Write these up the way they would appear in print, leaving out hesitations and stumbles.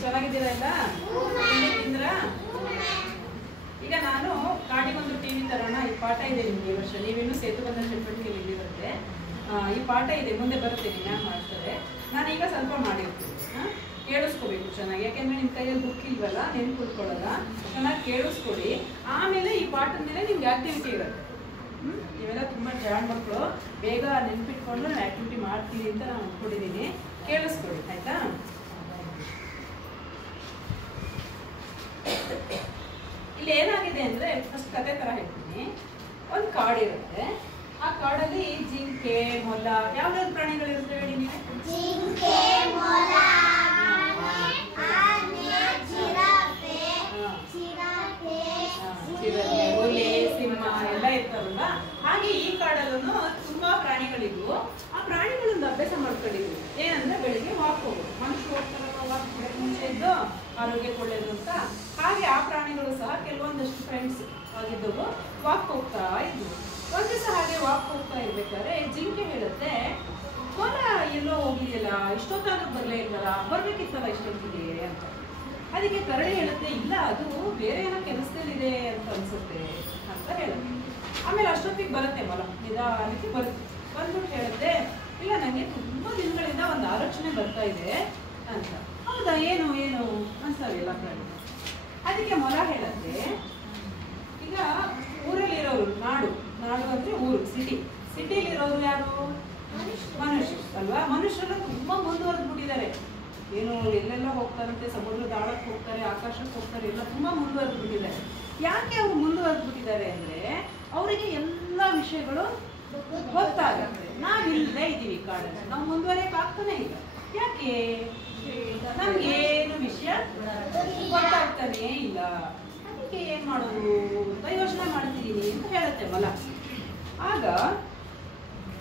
ಚೆನ್ನಾಗಿದ್ದೀರಾ ಎಲ್ಲ? ತಿಂದ್ರಾ? ಈಗ ನಾನು ಕಾಡಿಗೊಂದು ಟಿವಿ ತರೋಣ. ಈ ಪಾಠ ಇದೆ ನಿಮ್ಗೆ ಈ ವರ್ಷ. ನೀವೇನು ಸೇತುಬಂಧ ಚಟುವಟಿಕೆಯಲ್ಲಿ ಇಲ್ಲಿರುತ್ತೆ. ಈ ಪಾಠ ಇದೆ, ಮುಂದೆ ಬರುತ್ತೆ, ಮ್ಯಾಮ್ ಮಾಡ್ತಾರೆ. ನಾನು ಈಗ ಸ್ವಲ್ಪ ಮಾಡಿರ್ತೀನಿ. ಕೇಳಿಸ್ಕೋಬೇಕು ಚೆನ್ನಾಗಿ, ಯಾಕೆಂದ್ರೆ ನಿಮ್ಮ ಕೈಯಲ್ಲಿ ಬುಕ್ ಇಲ್ವಲ್ಲ, ನೆನ್ಪು ಕುತ್ಕೊಳ್ಳಲ್ಲ. ಚೆನ್ನಾಗಿ ಕೇಳಿಸ್ಕೊಡಿ. ಆಮೇಲೆ ಈ ಪಾಠದ ಮೇಲೆ ನಿಮ್ಗೆ ಆಕ್ಟಿವಿಟಿ ಇರುತ್ತೆ. ನೀವೆಲ್ಲ ತುಂಬ ಜಾಣ್ ಮಕ್ಕಳು, ಬೇಗ ನೆನ್ಪಿಟ್ಕೊಂಡು ನಾನು ಆಕ್ಟಿವಿಟಿ ಮಾಡ್ತೀನಿ ಅಂತ ನಾನು ಅಂದ್ಕೊಂಡಿದ್ದೀನಿ. ಕೇಳಿಸ್ಕೊಡಿ ಆಯ್ತಾ? ಇಲ್ಲಿ ಏನಾಗಿದೆ ಅಂದ್ರೆ, ಫಸ್ಟ್ ಕತೆ ತರ ಹೇಳ್ತೀನಿ. ಒಂದು ಕಾಡಿರುತ್ತೆ. ಆ ಕಾಡಲ್ಲಿ ಜಿಂಕೆ, ಮೊಲ, ಯಾವ್ದಾದ್ರು ಪ್ರಾಣಿಗಳಿರುತ್ತೆ ಹೇಳಿ ನೀವು? ಜಿಂಕೆ, ಮೊಲ, ಆನೆ, ಜಿರಾಫೆ, ಹುಲಿ, ಸಿಂಹ ಎಲ್ಲ ಇರ್ತಾರಲ್ಲ. ಹಾಗೆ ಈ ಕಾಡಲ್ಲೂ ತುಂಬಾ ಪ್ರಾಣಿಗಳಿದ್ವು. ಆ ಪ್ರಾಣಿಗಳನ್ನ ಅಭ್ಯಾಸ ಮಾಡ್ಕೊಂಡಿದ್ವು. ಏನಂದ್ರೆ ಬೆಳಿಗ್ಗೆ ವಾಕ್ ಹೋಗೋದು. ಮನುಷ್ಯರು ಹೋಗ್ತಾರಲ್ಲ ವಾಕ್ ಮುಂಚೆ ಇದ್ದು ಆರೋಗ್ಯಕ್ಕೆ ಒಳ್ಳೇದು ಅಂತ. ಹಾಗೆ ಆ ಪ್ರಾಣಿಗಳು ಸಹ ಕೆಲವೊಂದಷ್ಟು ಫ್ರೆಂಡ್ಸ್ ಆಗಿದ್ದವು, ವಾಕ್ ಹೋಗ್ತಾ ಇದ್ವು. ಒಂದ್ ದಿವಸ ಹಾಗೆ ವಾಕ್ ಹೋಗ್ತಾ ಇರ್ಬೇಕಾದ್ರೆ ಜಿಂಕೆ ಹೇಳುತ್ತೆ, ಮೊಲ ಎಲ್ಲೋ ಹೋಗಿದೆಯಲ್ಲ, ಇಷ್ಟೊತ್ತಾದ್ರೂ ಬರ್ಲೇ ಇಲ್ವಲ್ಲ, ಬರ್ಬೇಕಿತ್ತಲ್ಲ ಇಷ್ಟೊತ್ತಿಗೆ ಅಂತ. ಅದಕ್ಕೆ ಕರಡಿ ಹೇಳುತ್ತೆ, ಇಲ್ಲ ಅದು ಬೇರೆ ಏನೋ ಕೆಲಸದಲ್ಲಿದೆ ಅಂತ ಅನ್ಸುತ್ತೆ ಅಂತ ಹೇಳುತ್ತೆ. ಆಮೇಲೆ ಅಷ್ಟೊತ್ತಿಗೆ ಬರುತ್ತೆ ಮೊಲ, ನಿಧಾನಕ್ಕೆ ಬರುತ್ತೆ. ಬಂದ್ಬಿಟ್ಟು ಹೇಳುತ್ತೆ, ಇಲ್ಲ ನಂಗೆ ತುಂಬಾ ದಿನಗಳಿಂದ ಒಂದು ಆಲೋಚನೆ ಬರ್ತಾ ಇದೆ ಅಂತ. ಹೌದಾ, ಏನು ಏನು ಅನ್ಸಲ್ಲ ಎಲ್ಲ ಪ್ರಾಣಿ. ಅದಕ್ಕೆ ಮೊಲ ಹೇಳುತ್ತೆ, ಈಗ ಊರಲ್ಲಿರೋರು, ನಾಡು ಅಂದ್ರೆ ಊರು, ಸಿಟಿಲಿರೋರು ಯಾರು? ಮನುಷ್ಯರು ಅಲ್ವಾ? ಮನುಷ್ಯರು ತುಂಬಾ ಮುಂದುವರೆದ್ಬಿಟ್ಟಿದ್ದಾರೆ. ಏನು ಎಲ್ಲೆಲ್ಲ ಹೋಗ್ತಾರಂತೆ, ಸಮುದ್ರದ ಆಳಕ್ಕೆ ಹೋಗ್ತಾರೆ, ಆಕಾಶಕ್ಕೆ ಹೋಗ್ತಾರೆ, ಎಲ್ಲ ತುಂಬಾ ಮುಂದುವರೆದ್ಬಿಟ್ಟಿದ್ದಾರೆ. ಯಾಕೆ ಅವ್ರು ಮುಂದುವರೆದ್ಬಿಟ್ಟಿದ್ದಾರೆ ಅಂದ್ರೆ, ಅವರಿಗೆ ಎಲ್ಲ ವಿಷಯಗಳು ಗೊತ್ತಾಗುತ್ತೆ. ನಾವಿಲ್ಲದೆ ಇದ್ದೀವಿ ಕಾಡಲ್ಲಿ, ನಾವು ಮುಂದುವರೆಯಕ್ಕೆ ಆಗ್ತಾನೆ ಇಲ್ಲ. ಯಾಕೆ? ನಮ್ಗೇನು ವಿಷಯ ಗೊತ್ತಾಗ್ತಾನೆ ಇಲ್ಲ. ಅದಕ್ಕೆ ಏನ್ ಮಾಡೋದು ಅಂತ ಯೋಚನೆ ಮಾಡ್ತಿದೀನಿ ಅಂತ ಹೇಳುತ್ತೆ ಮೊಲ. ಆಗ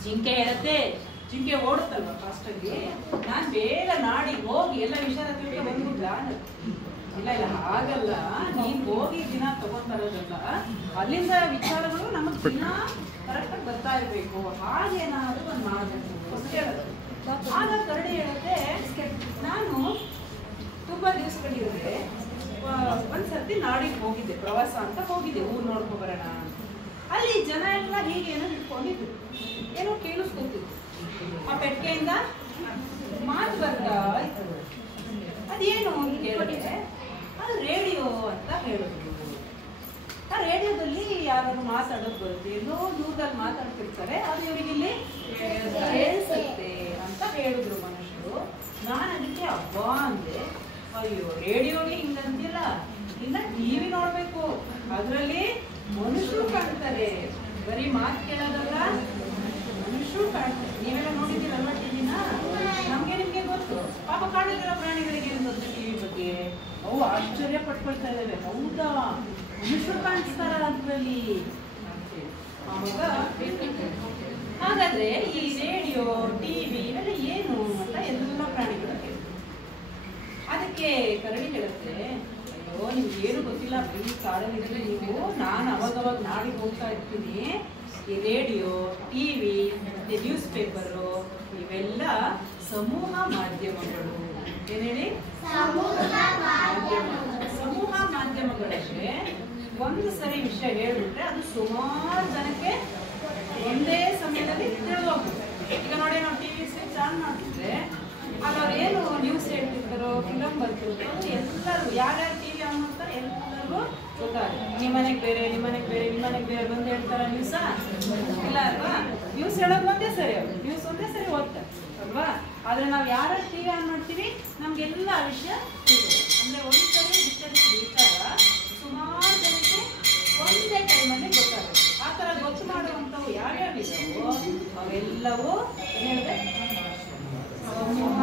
ಜಿಂಕೆ ಹೇಳುತ್ತೆ, ಜಿಂಕೆ ಓಡುತ್ತಲ್ವ ಫಾಸ್ಟಾಗಿ, ನಾನ್ ಬೇಗ ನಾಡಿಗೆ ಹೋಗಿ ಎಲ್ಲ ವಿಷಯ ತಿಳ್ಕೊಂಡು ಬಂದ್ಬಿಟ್ಲ. ಇಲ್ಲ ಇಲ್ಲ ಹಾಗಲ್ಲ, ನೀನ್ ಹೋಗಿ ದಿನ ತಗೊಂಡ್ಬರೋದಲ್ಲ, ಅಲ್ಲಿಂದ ವಿಚಾರಗಳು ನಮಗ್ ದಿನ ಕರೆಕ್ಟಾಗಿ ಬರ್ತಾ ಇರ್ಬೇಕು. ಹಾಗೇನಾದ್ರೂ ಒಂದು ಮಾಡಬೇಕು ಅಂತ ಹೇಳುತ್ತೆ. ಆಗ ಕರಡಿ ಹೇಳುತ್ತೆ, ನಾನು ತುಂಬಾ ದಿವಸಗಳಿರುತ್ತೆ ಒಂದ್ಸರ್ತಿ ನಾಡಿಗೆ ಹೋಗಿದ್ದೆ, ಪ್ರವಾಸ ಅಂತ ಹೋಗಿದ್ದೆ, ಊರ್ ನೋಡ್ಕೊ ಬರೋಣ. ಅಲ್ಲಿ ಜನ ಎಲ್ಲ ಹೀಗೆ ಏನೋ ಇಟ್ಕೊಂಡಿದ್ರು, ಏನೋ ಕೇಳಿಸ್ಕೊತಿದ್ರು. ಆ ಪೆಟ್ಟಿಗೆಯಿಂದ ಮಾತು ಬರ್ತಾ ಇತ್ತು. ಅದೇನು ಅಂತ ಕೇಳಿದ್ರೆ, ಅದು ರೇಡಿಯೋ ಅಂತ ಹೇಳಿದ್ರು. ಆ ರೇಡಿಯೋದಲ್ಲಿ ಯಾರು ಮಾತಾಡೋದು ಬರುತ್ತೆ, ಎಲ್ಲೋ ದೂರದಲ್ಲಿ ಮಾತಾಡ್ತಿರ್ತಾರೆ, ಅದು ಇವರಿಗಿಲ್ಲಿ ಕೇಳಿಸುತ್ತೆ ಅಂತ ಹೇಳಿದ್ರು ಮನುಷ್ಯರು. ನಾನು ಅದಕ್ಕೆ ಹಬ್ಬ ಅಂದೆ, ಅಯ್ಯೋ ರೇಡಿಯೋಗೆ ಹಿಂಗಂತಿಲ್ಲ, ಇನ್ನ ಟಿವಿ ನೋಡ್ಬೇಕು, ಅದ್ರಲ್ಲಿ ಮನುಷ್ಯರು ಕಾಣ್ತಾರೆ, ಬರೀ ಮಾತು ಕೇಳೋದಲ್ಲ, ಮನುಷ್ಯರು ಕಾಣ್ತಾರೆ. ನೀವೆಲ್ಲ ನೋಡಿದ್ದೀರಲ್ವ ಟಿವಿನ? ನಮ್ಗೆ ನಿಮ್ಗೆ ಗೊತ್ತು, ಪಾಪ ಕಾಡಲ್ಲಿರೋ ಪ್ರಾಣಿಗಳಿಗೆ ಏನು ಗೊತ್ತು ಟಿವಿ ಬಗ್ಗೆ? ಅವು ಆಶ್ಚರ್ಯ ಪಟ್ಕೊಳ್ತಾ ಇದ್ದಾವೆ, ಹೌದಾ ಮನುಷ್ಯರು ಕಾಣಿಸ್ತಾರ ಅದ್ರಲ್ಲಿ. ಹಾಗಾದ್ರೆ ಈ ರೇಡಿಯೋ, ಟಿವಿ ಇವೆಲ್ಲ ಏನು ಅಂತ ಎಲ್ಲ ಪ್ರಾಣಿಗಳು ಕೇಳಿ. ಅದಕ್ಕೆ ಕರಡಿ ಹೇಳುತ್ತೆ, ಅಯ್ಯೋ ನಿಮ್ಗೆ ಏನು ಗೊತ್ತಿಲ್ಲ ಬರೀ ಕಾಡಲ್ಲಿದ್ರೆ ನೀವು. ನಾನು ಅವಾಗವಾಗ ನಾಡಿಗೆ ಹೋಗ್ತಾ ಇರ್ತೀನಿ. ಈ ರೇಡಿಯೋ, ಟಿವಿ ಮತ್ತೆ ನ್ಯೂಸ್ ಪೇಪರು ಇವೆಲ್ಲ ಸಮೂಹ ಮಾಧ್ಯಮಗಳು. ಏನ್ ಹೇಳಿ? ಸಮೂಹ ಮಾಧ್ಯಮಗಳಿಗೆ ಒಂದು ಸರಿ ವಿಷಯ ಹೇಳ್ಬಿಟ್ರೆ ಅದು ಸುಮಾರು ಜನಕ್ಕೆ ಒಂದೇ ಸಮಯದಲ್ಲಿ ತಿಳಿದೋಗ್ತದೆ. ಈಗ ನೋಡಿ, ನಾವು ಟಿವಿ ಸ್ವಿಚ್ ಆನ್ ಮಾಡ್ತಿದ್ರೆ ಆಗ ಅವ್ರು ಏನು ನ್ಯೂಸ್ ಹೇಳ್ತಿರ್ತಾರೋ, ಫಿಲಮ್ ಬರ್ತಿರ್ತಾರೋ, ಎಲ್ಲರೂ ಯಾರ್ಯಾರು ಟಿವಿ ಆನ್ ಮಾಡ್ತಾರೆ ಎಲ್ಲರಿಗೂ ಗೊತ್ತಾಗುತ್ತೆ. ನಿಮ್ಮನೆಗೆ ಬೇರೆ, ನಿಮ್ಮನೆಗೆ ಬೇರೆ, ನಿಮ್ಮನೆಗೆ ಬೇರೆ ಬಂದು ಹೇಳ್ತಾರ ನ್ಯೂಸ? ಇಲ್ಲ ಅಲ್ವಾ? ನ್ಯೂಸ್ ಹೇಳೋದು ಒಂದೇ ಸರಿ, ಅವ್ರು ನ್ಯೂಸ್ ಒಂದೇ ಸರಿ ಓದ್ತಾರೆ ಅಲ್ವಾ? ಆದ್ರೆ ನಾವು ಯಾರ್ಯಾರು ಟಿವಿ ಆನ್ ಮಾಡ್ತೀವಿ ನಮ್ಗೆಲ್ಲ ವಿಷಯ ಅಂದ್ರೆ ಒಂದ್ಸರಿ ವಿಚಾರ ಸುಮಾರು ಜನಕ್ಕೆ ಒಂದೇ ಟೈಮಲ್ಲಿ ಗೊತ್ತಾಗುತ್ತೆ. ಆ ತರ ಗೊತ್ತು ಮಾಡುವಂಥವು ಯಾವ್ಯಾವಿದಾವೋ ಅವೆಲ್ಲವೂ ಹೇಳಿದೆ ಸಮೂಹ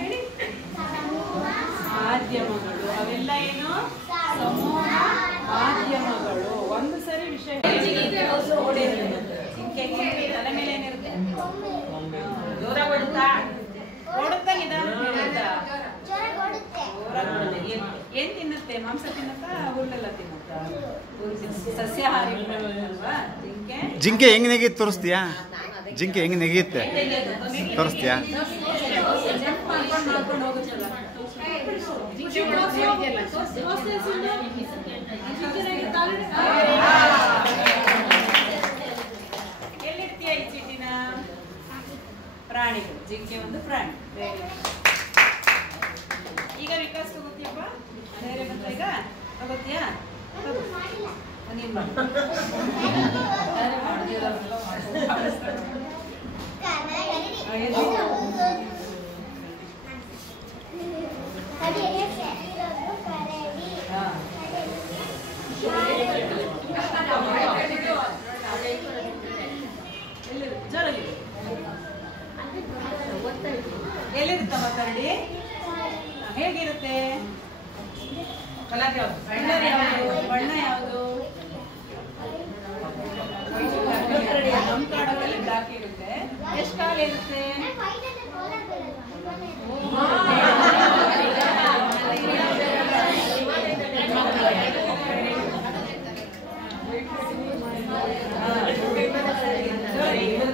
ಹೇಳಿ ಮಾಧ್ಯಮಗಳು. ಅವೆಲ್ಲ ಏನು? ಸಮೂಹ ಮಾಧ್ಯಮಗಳು. ಒಂದು ಸರಿ ವಿಷಯ ತಲೆ ಮೇಲೆ ಏನಿರುತ್ತೆ? ಜೋರ ಓಡುತ್ತಾ ನಿಧಾನ ಏನ್ ತಿನ್ನುತ್ತೆ? ಮಾಂಸ ತಿನ್ನುತ್ತಾ, ಹುಲ್ಲೆಲ್ಲ ತಿನ್ನುತ್ತಾ? ಸಸ್ಯಾಹಾರಿ ಅಲ್ವಾ ಜಿಂಕೆ ಹೆಂಗ್ ನೆಗೆಯುತ್ತೆ ತೋರಿಸ್ತೀಯಾ? ಜಿಂಕೆ ಹೆಂಗ್ ನೆಗೆಯುತ್ತೆ ತೋರಿಸ್ತೀಯಾ? ಮಾಡ್ಕೊಂಡು ಹೋಗುತ್ತಲ್ಲ. ಜಿಂಕೆ ನೋಡಿದ್ಯಲ್ಲ ಎಲ್ಲಿರ್ತೀಯ ಈ ಚೀಟಿನ? ಪ್ರಾಣಿಗಳು. ಜಿಂಕೆ ಒಂದು ಪ್ರಾಣಿ. ಈಗ ವಿಕಾಸ್ ತಗೋತಿಯಪ್ಪ? ಬೇರೆ ಬಂತ ಈಗ ತಗೋತಿಯಾ? ನೀನ್ ಎಲ್ಲಿರುತ್ತಮ್ಮ ಕರಡಿ? ಹೇಗಿರುತ್ತೆ? ಬಣ್ಣ ಯಾವುದು? ನಮ್ಮ ಕಾಡಲ್ಲಿ ಬ್ಲಾಕ್ ಇರುತ್ತೆ. ಎಷ್ಟು ಕಾಲು ಇರುತ್ತೆ?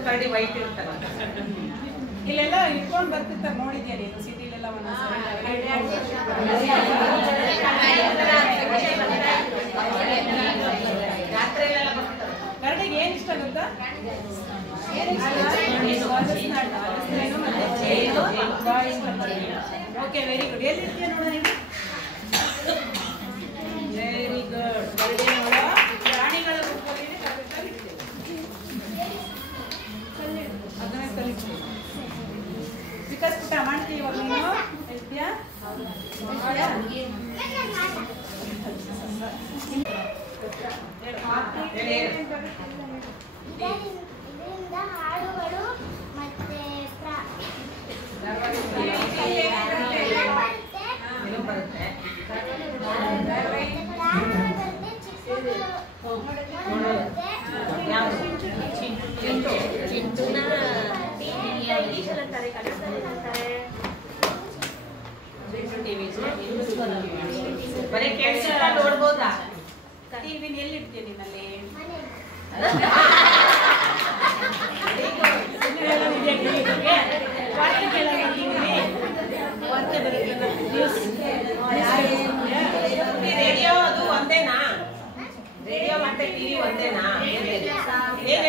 ಕರಡಿ ವೈಟ್ ಇರುತ್ತಲ್ಲ. ಇಲ್ಲೆಲ್ಲ ಇಟ್ಕೊಂಡು ಬರ್ತಿರ್ತಾರೆ, ನೋಡಿದ್ಯಾ ನೀನು? ಸಿಟಿಲೆಲ್ಲ ಕರಡಿಗೆ ಏನ್ ಇಷ್ಟ ಗೊತ್ತಾ? Okay, very good. ಎಲ್ಲಿರ್ತೀಯ ನೋಡ ನೀನು? Very good. ಕರಡಿ ನೋಡ ಪ್ರಾಣಿಗಳ ರೂಪದಲ್ಲಿ ಅದನ್ನೇ ಕಲಿತೀವಿ. ವಿಕಾಸ್ ಪುಟ್ಟ ಮಾಡ್ತೀವಿ ಇವಾಗ ನೀನು? ಹೇಳ್ತೀಯಾ? ಇದರಿಂದ ಹಾಡುಗಳು ಮತ್ತೆ ಬರೀ ಕೇಳಿಸ್ತಾ ನೋಡ್ಬೋದಾ? ಟಿವಿನ ಎಲ್ಲಿಡ್ತೀಯ ನಿನ್ನಲ್ಲಿ? ರೇಡಿಯೋ ಅದು ಒಂದೇನಾ? ರೇಡಿಯೋ ಮತ್ತೆ ಟಿವಿ ಒಂದೇನಾ? ಹೇಗೆ